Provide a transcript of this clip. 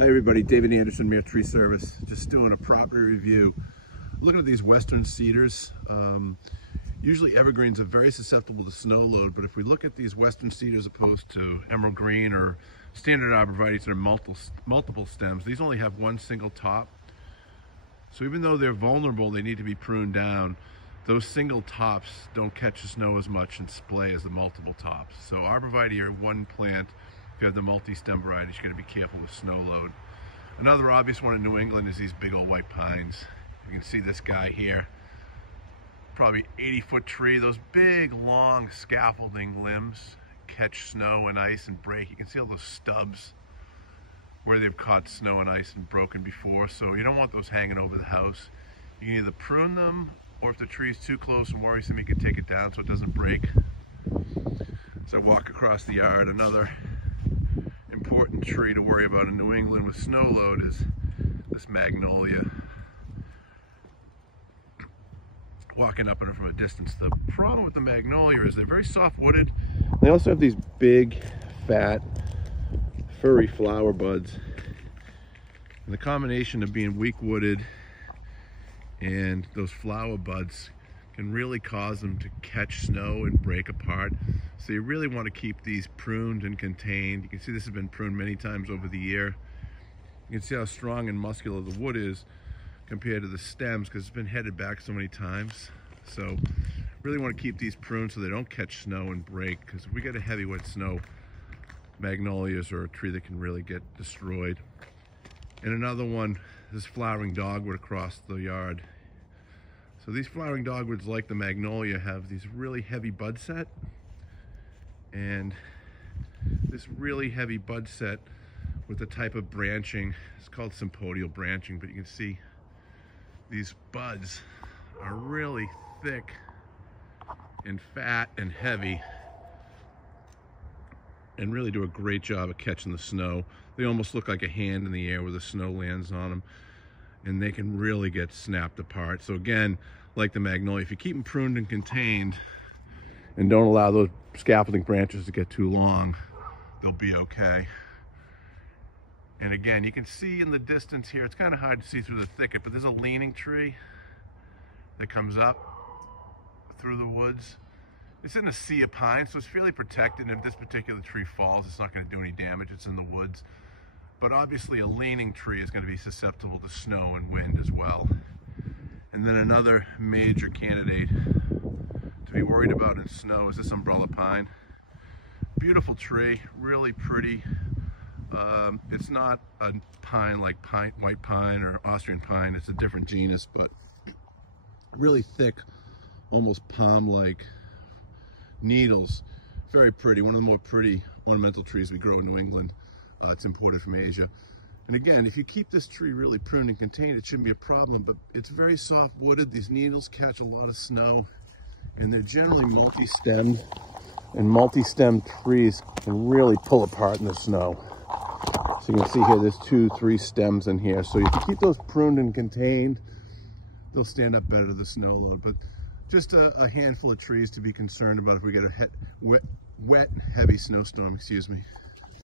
Hi everybody, David Anderson, Mere Tree Service. Just doing a property review. Looking at these western cedars. Usually evergreens are very susceptible to snow load, but if we look at these western cedars opposed to emerald green or standard arborvitaes that are multiple stems, these only have one single top. So even though they're vulnerable, they need to be pruned down. Those single tops don't catch the snow as much and splay as the multiple tops. So arborvitae are one plant. If you have the multi-stem varieties, you got to be careful with snow load. Another obvious one in New England is these big old white pines. You can see this guy here, probably 80-foot tree. Those big, long scaffolding limbs catch snow and ice and break. You can see all those stubs where they've caught snow and ice and broken before. So you don't want those hanging over the house. You can either prune them, or if the tree is too close and worrisome, you can take it down so it doesn't break. So I walk across the yard. Another important tree to worry about in New England with snow load is this magnolia. Walking up on it from a distance. The problem with the magnolia is they're very soft-wooded. They also have these big, fat, furry flower buds. And the combination of being weak-wooded and those flower buds can really cause them to catch snow and break apart. So you really want to keep these pruned and contained. You can see this has been pruned many times over the year. You can see how strong and muscular the wood is compared to the stems because it's been headed back so many times. So really want to keep these pruned so they don't catch snow and break, because if we get a heavy wet snow, magnolias are a tree that can really get destroyed. And another one, this flowering dogwood across the yard. So these flowering dogwoods, like the magnolia, have these really heavy bud set, and this really heavy bud set with the type of branching, it's called sympodial branching, but you can see these buds are really thick and fat and heavy and really do a great job of catching the snow. They almost look like a hand in the air where the snow lands on them, and they can really get snapped apart. So again, like the magnolia, if you keep them pruned and contained and don't allow those scaffolding branches to get too long, they'll be okay. And again, you can see in the distance here, it's kind of hard to see through the thicket, but there's a leaning tree that comes up through the woods. It's in a sea of pines, so it's fairly protected, and if this particular tree falls, it's not going to do any damage. It's in the woods. But obviously a leaning tree is going to be susceptible to snow and wind as well. And then another major candidate to be worried about in snow is this umbrella pine. Beautiful tree, really pretty. It's not a pine like white pine or Austrian pine. It's a different genus, but really thick, almost palm-like needles. Very pretty. One of the more pretty ornamental trees we grow in New England. It's imported from Asia. And again, if you keep this tree really pruned and contained, it shouldn't be a problem, but it's very soft-wooded. These needles catch a lot of snow, and they're generally multi-stemmed, and multi-stemmed trees can really pull apart in the snow. So you can see here, there's 2-3 stems in here. So if you keep those pruned and contained, they'll stand up better to the snow load. But just a handful of trees to be concerned about if we get a wet, heavy snowstorm, excuse me.